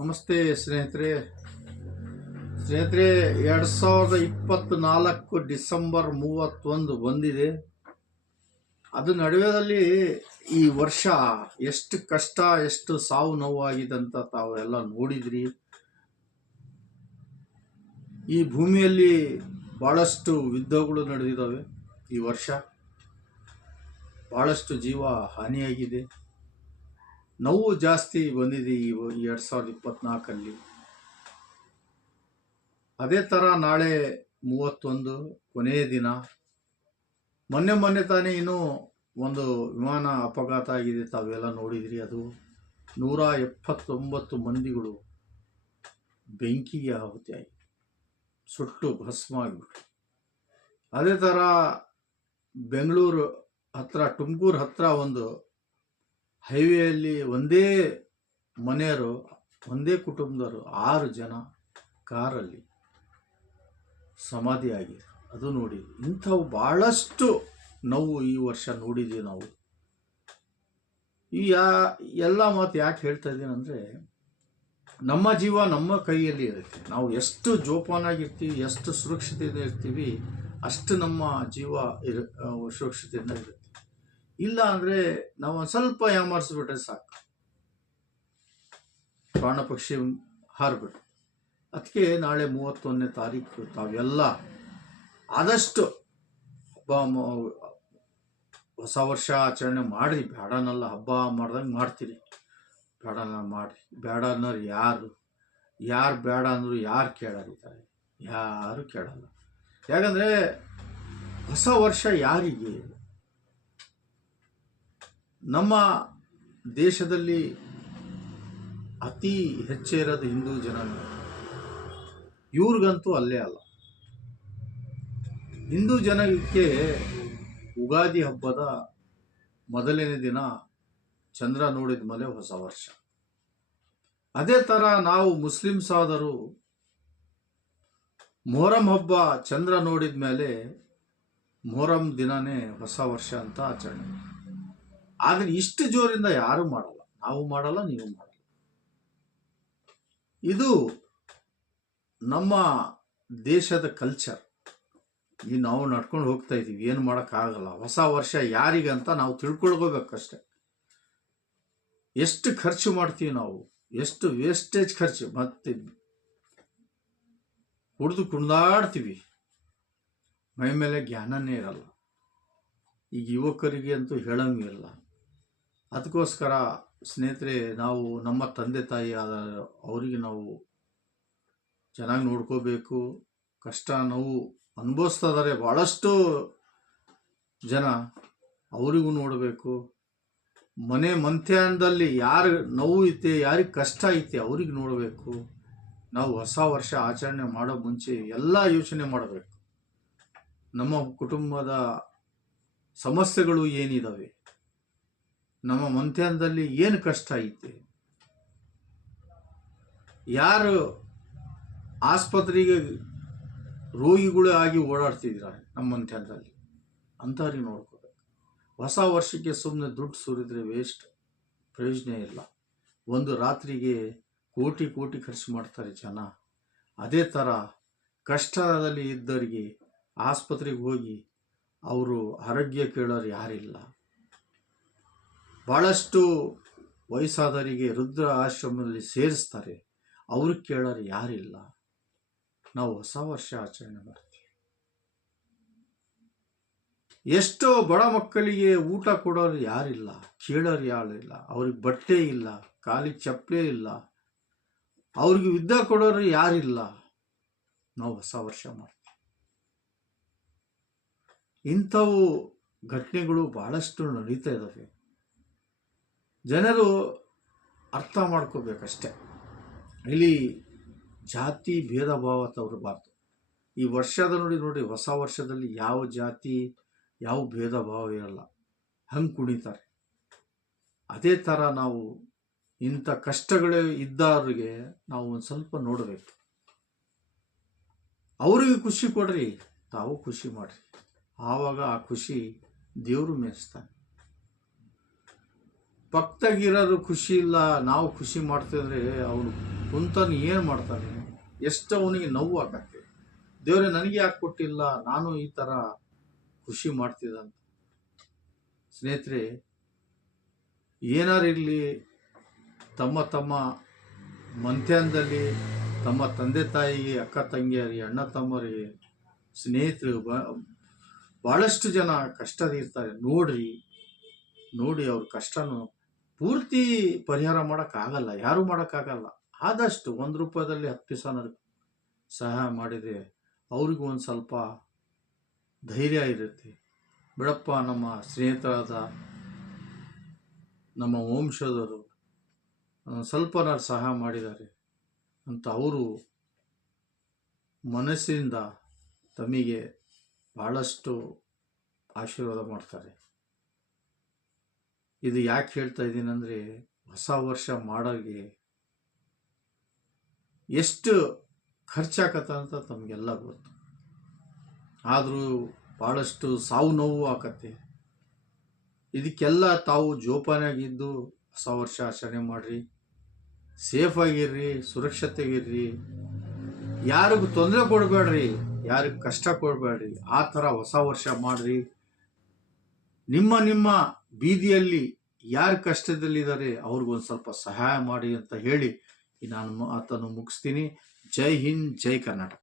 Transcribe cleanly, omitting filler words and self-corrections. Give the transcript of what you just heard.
ನಮಸ್ತೆ ಸ್ನೇಹಿತರೆ. 2024 ಡಿಸೆಂಬರ್ 31 ಬಂದಿದೆ. ಅದು ನಡುವೆದಲ್ಲಿ ಈ ವರ್ಷ ಎಷ್ಟು ಕಷ್ಟ, ಎಷ್ಟು ಸಾವು ನೋವಾಗಿದೆ ಅಂತ ತಾವೆಲ್ಲ ನೋಡಿದ್ರಿ. ಈ ಭೂಮಿಯಲ್ಲಿ ಬಹಳಷ್ಟು ಯುದ್ಧಗಳು ನಡೆದಿದ್ದಾವೆ. ಈ ವರ್ಷ ಬಹಳಷ್ಟು ಜೀವ ಹಾನಿಯಾಗಿದೆ, ನೋವು ಜಾಸ್ತಿ ಬಂದಿದೆ ಈ 2024 ಅದೇ ಥರ ನಾಳೆ 31 ಕೊನೆಯ ದಿನ. ಮೊನ್ನೆ ತಾನೇ ಇನ್ನೂ ಒಂದು ವಿಮಾನ ಅಪಘಾತ ಆಗಿದೆ, ತಾವೆಲ್ಲ ನೋಡಿದ್ರಿ. ಅದು 179 ಮಂದಿಗಳು ಬೆಂಕಿಗೆ ಆಹುತಿಯಾಗಿ ಸುಟ್ಟು ಭಸ್ಮ ಆಗಿಬಿಟ್ರು. ಅದೇ ಥರ ಬೆಂಗಳೂರು ಹತ್ರ, ತುಮಕೂರು ಹತ್ರ ಒಂದು ಹೈವೇಯಲ್ಲಿ ಒಂದೇ ಮನೆಯವರು, ಒಂದೇ ಕುಟುಂಬದವರು 6 ಜನ ಕಾರಲ್ಲಿ ಸಮಾಧಿ ಆಗಿದೆ. ಅದು ನೋಡಿ, ಇಂಥವು ಭಾಳಷ್ಟು ನೋವು ಈ ವರ್ಷ ನೋಡಿದ್ದೀವಿ ನಾವು. ಈ ಎಲ್ಲ ಮಾತು ಯಾಕೆ ಹೇಳ್ತಾ ಇದ್ದೀನಿ ಅಂದರೆ, ನಮ್ಮ ಜೀವ ನಮ್ಮ ಕೈಯಲ್ಲಿ ಇರುತ್ತೆ. ನಾವು ಎಷ್ಟು ಜೋಪಾನಾಗಿರ್ತೀವಿ, ಎಷ್ಟು ಸುರಕ್ಷತೆಯಿಂದ ಇರ್ತೀವಿ, ಅಷ್ಟು ನಮ್ಮ ಜೀವ ಸುರಕ್ಷತೆಯಿಂದ ಇರುತ್ತೆ. ಇಲ್ಲ ಅಂದರೆ ನಾವು ಒಂದು ಸ್ವಲ್ಪ ಯಾಮಾರಿಸ್ಬಿಟ್ರೆ ಸಾಕು, ಪ್ರಾಣ ಪಕ್ಷಿ ಹಾರಿಬಿಟ್ರು. ಅದಕ್ಕೆ ನಾಳೆ 31ನೇ ತಾರೀಕು ತಾವೆಲ್ಲ ಆದಷ್ಟು ಹೊಸ ವರ್ಷ ಆಚರಣೆ ಮಾಡಿ, ಬೇಡನಲ್ಲ, ಹಬ್ಬ ಮಾಡ್ದಂಗೆ ಮಾಡ್ತೀರಿ, ಬೇಡನ ಮಾಡಿ. ಬೇಡ ಅನ್ನೋರು ಯಾರು ಬೇಡ ಅಂದರು ಯಾರು ಕೇಳರಿದ್ದಾರೆ? ಯಾರು ಕೇಳಲ್ಲ. ಯಾಕಂದರೆ ಹೊಸ ವರ್ಷ ಯಾರಿಗೆ? ನಮ್ಮ ದೇಶದಲ್ಲಿ ಅತಿ ಹೆಚ್ಚಿರೋದು ಹಿಂದೂ ಜನಾಂಗ. ಇವ್ರಿಗಂತೂ ಅಲ್ಲೇ ಅಲ್ಲ. ಹಿಂದೂ ಜನಾಂಗಕ್ಕೆ ಯುಗಾದಿ ಹಬ್ಬದ ಮೊದಲನೇ ದಿನ ಚಂದ್ರ ನೋಡಿದ ಮೇಲೆ ಹೊಸ ವರ್ಷ. ಅದೇ ಥರ ನಾವು ಮುಸ್ಲಿಮ್ಸ್ ಆದರೂ ಮೊಹರಂ ಹಬ್ಬ ಚಂದ್ರ ನೋಡಿದ ಮೇಲೆ ಮೊಹರಂ ದಿನನೇ ಹೊಸ ವರ್ಷ ಅಂತ ಆಚರಣೆ. ಆದರೆ ಇಷ್ಟು ಜೋರಿಂದ ಯಾರು ಮಾಡಲ್ಲ, ನಾವು ಮಾಡಲ್ಲ, ನೀವು ಮಾಡಲ್ಲ. ಇದು ನಮ್ಮ ದೇಶದ ಕಲ್ಚರ್. ಈ ನಾವು ನಡ್ಕೊಂಡು ಹೋಗ್ತಾ ಇದ್ದೀವಿ, ಏನು ಮಾಡೋಕ್ಕಾಗಲ್ಲ. ಹೊಸ ವರ್ಷ ಯಾರಿಗಂತ ನಾವು ತಿಳ್ಕೊಳ್ಕೋಬೇಕಷ್ಟೆ. ಎಷ್ಟು ಖರ್ಚು ಮಾಡ್ತೀವಿ ನಾವು, ಎಷ್ಟು ವೇಸ್ಟೇಜ್ ಖರ್ಚು, ಮತ್ತೆ ಕುಣಿದಾಡ್ತೀವಿ, ಮೈ ಮೇಲೆ ಜ್ಞಾನನೇ ಇರಲ್ಲ. ಈಗ ಯುವಕರಿಗೆ ಅಂತೂ ಹೇಳಂಗಿಲ್ಲ. ಅದಕ್ಕೋಸ್ಕರ ಸ್ನೇಹಿತರೆ, ನಾವು ನಮ್ಮ ತಂದೆ ತಾಯಿ ಆದ ಅವರಿಗೆ ನಾವು ಚೆನ್ನಾಗಿ ನೋಡ್ಕೋಬೇಕು. ಕಷ್ಟ ನೋವು ಅನುಭವಿಸ್ತಾ ಇದ್ದಾರೆ ಭಾಳಷ್ಟು ಜನ, ಅವರಿಗೂ ನೋಡಬೇಕು. ಮನೆ ಮಂತ್ಯಾನದಲ್ಲಿ ಯಾರು ನೋವು ಐತೆ, ಯಾರಿಗೆ ಕಷ್ಟ ಐತೆ ಅವ್ರಿಗೆ ನೋಡಬೇಕು. ನಾವು ಹೊಸ ವರ್ಷ ಆಚರಣೆ ಮಾಡೋ ಮುಂಚೆ ಎಲ್ಲ ಯೋಚನೆ ಮಾಡಬೇಕು. ನಮ್ಮ ಕುಟುಂಬದ ಸಮಸ್ಯೆಗಳು ಏನಿದ್ದಾವೆ, ನಮ್ಮ ಮಂತ್ಯಾನದಲ್ಲಿ ಏನು ಕಷ್ಟ ಐತೆ, ಯಾರು ಆಸ್ಪತ್ರೆಗೆ ರೋಗಿಗಳು ಆಗಿ ಓಡಾಡ್ತಿದ್ದಾರೆ ನಮ್ಮ ಮಂತ್ಯಾನದಲ್ಲಿ, ಅಂಥವ್ರಿಗೆ ನೋಡ್ಕೋಬೇಕು. ಹೊಸ ವರ್ಷಕ್ಕೆ ಸುಮ್ಮನೆ ದುಡ್ಡು ಸುರಿದ್ರೆ ವೇಸ್ಟ್, ಪ್ರಯೋಜನ ಇಲ್ಲ. ಒಂದು ರಾತ್ರಿಗೆ ಕೋಟಿ ಖರ್ಚು ಮಾಡ್ತಾರೆ ಜನ. ಅದೇ ಥರ ಕಷ್ಟದಲ್ಲಿ ಇದ್ದವರಿಗೆ ಆಸ್ಪತ್ರೆಗೆ ಹೋಗಿ ಅವರು ಆರೋಗ್ಯ ಕೇಳೋರು ಯಾರಿಲ್ಲ. ಭಾಳಷ್ಟು ವಯಸ್ಸಾದವರಿಗೆ ವೃದ್ಧ ಆಶ್ರಮದಲ್ಲಿ ಸೇರಿಸ್ತಾರೆ, ಅವ್ರಿಗೆ ಕೇಳೋರು ಯಾರಿಲ್ಲ. ನಾವು ಹೊಸ ವರ್ಷ ಆಚರಣೆ ಮಾಡ್ತೀವಿ. ಎಷ್ಟೋ ಬಡ ಮಕ್ಕಳಿಗೆ ಊಟ ಕೊಡೋರು ಯಾರಿಲ್ಲ, ಕೇಳೋರು ಯಾರಿಲ್ಲ. ಅವ್ರಿಗೆ ಬಟ್ಟೆ ಇಲ್ಲ, ಕಾಲಿಗೆ ಚಪ್ಪಲೆ ಇಲ್ಲ, ಅವ್ರಿಗೆ ವಿದ್ಯೆ ಕೊಡೋರು ಯಾರಿಲ್ಲ. ನಾವು ಹೊಸ ವರ್ಷ ಮಾಡ್ತೀವಿ. ಇಂಥವು ಘಟನೆಗಳು ಬಹಳಷ್ಟು ನಡೀತಾ ಇದ್ದಾವೆ. ಜನರು ಅರ್ಥ ಮಾಡ್ಕೋಬೇಕಷ್ಟೆ. ಇಲ್ಲಿ ಜಾತಿ ಭೇದ ಭಾವ ತೋರಬಾರ್ದು. ಈ ವರ್ಷದ ನೋಡಿ ಹೊಸ ವರ್ಷದಲ್ಲಿ ಯಾವ ಜಾತಿ, ಯಾವ ಭೇದ ಭಾವ ಇರಲ್ಲ, ಹಂಗೆ ಕುಣಿತಾರೆ. ಅದೇ ಥರ ನಾವು ಇಂಥ ಕಷ್ಟಗಳೇ ಇದ್ದವ್ರಿಗೆ ನಾವು ಒಂದು ಸ್ವಲ್ಪ ನೋಡಬೇಕು. ಅವರಿಗೆ ಖುಷಿ ಕೊಡ್ರಿ, ತಾವು ಖುಷಿ ಮಾಡ್ರಿ. ಆವಾಗ ಆ ಖುಷಿ ದೇವರು ಮೆಚ್ತಾನೆ. ಪಕ್ಕದಾಗಿರೋರು ಖುಷಿ ಇಲ್ಲ, ನಾವು ಖುಷಿ ಮಾಡ್ತಿದ್ರೆ ಅವನು ಕುಂತಾನು ಏನು ಮಾಡ್ತಾನೆ, ಎಷ್ಟು ಅವನಿಗೆ ನೋವು ಆಗತ್ತೆ. ದೇವರೇ ನನಗೆ ಯಾಕೆ ಕೊಟ್ಟಿಲ್ಲ, ನಾನು ಈ ಥರ ಖುಷಿ ಮಾಡ್ತಿದ್ದಂತ. ಸ್ನೇಹಿತರೆ, ಏನಾರಿರಲಿ, ತಮ್ಮ ತಮ್ಮ ಮಂತ್ಯಾನದಲ್ಲಿ ತಮ್ಮ ತಂದೆ ತಾಯಿಗೆ, ಅಕ್ಕ ತಂಗಿಯರಿಗೆ, ಅಣ್ಣ ತಮ್ಮರಿಗೆ, ಸ್ನೇಹಿತರು ಭಾಳಷ್ಟು ಜನ ಕಷ್ಟದಿರ್ತಾರೆ. ನೋಡಿ ಅವ್ರ ಕಷ್ಟನೂ ಪೂರ್ತಿ ಪರಿಹಾರ ಮಾಡೋಕ್ಕಾಗಲ್ಲ, ಯಾರೂ ಮಾಡೋಕ್ಕಾಗಲ್ಲ. ಆದಷ್ಟು 1 ರೂಪಾಯಿದಲ್ಲಿ 10 ಪೈಸೆ ಸಹಾಯ ಮಾಡಿದರೆ ಅವ್ರಿಗೂ ಒಂದು ಸ್ವಲ್ಪ ಧೈರ್ಯ ಇರುತ್ತೆ. ಬಿಡಪ್ಪ, ನಮ್ಮ ಸ್ನೇಹಿತರಾದ ನಮ್ಮ ವಂಶದವರು ಸ್ವಲ್ಪನಾರು ಸಹಾಯ ಮಾಡಿದ್ದಾರೆ ಅಂತ ಅವರು ಮನಸ್ಸಿನಿಂದ ತಮಗೆ ಭಾಳಷ್ಟು ಆಶೀರ್ವಾದ ಮಾಡ್ತಾರೆ. ಇದು ಯಾಕೆ ಹೇಳ್ತಾ ಇದ್ದೀನಿ ಅಂದರೆ, ಹೊಸ ವರ್ಷ ಮಾಡೋರಿಗೆ ಎಷ್ಟು ಖರ್ಚಾಗತ್ತೆ ಅಂತ ತಮಗೆಲ್ಲ ಗೊತ್ತು. ಆದರೂ ಭಾಳಷ್ಟು ಸಾವು ನೋವು ಆಕತ್ತೆ. ಇದಕ್ಕೆಲ್ಲ ತಾವು ಜೋಪಾನಾಗಿದ್ದು ಹೊಸ ವರ್ಷ ಆಚರಣೆ ಮಾಡಿರಿ, ಸೇಫಾಗಿರ್ರಿ, ಸುರಕ್ಷತೆಗಿರ್ರಿ, ಯಾರಿಗೂ ತೊಂದರೆ ಕೊಡಬೇಡ್ರಿ, ಯಾರಿಗೂ ಕಷ್ಟ ಕೊಡಬೇಡ್ರಿ. ಆ ಥರ ಹೊಸ ವರ್ಷ ಮಾಡಿರಿ. ನಿಮ್ಮ ಬೀದಿಯಲ್ಲಿ ಯಾರು ಕಷ್ಟದಲ್ಲಿದ್ದಾರೆ ಅವ್ರಿಗೊಂದು ಸ್ವಲ್ಪ ಸಹಾಯ ಮಾಡಿ ಅಂತ ಹೇಳಿ ನಾನು ಮಾತನ್ನು ಮುಗಿಸ್ತೀನಿ. ಜೈ ಹಿಂದ್, ಜೈ ಕರ್ನಾಟಕ.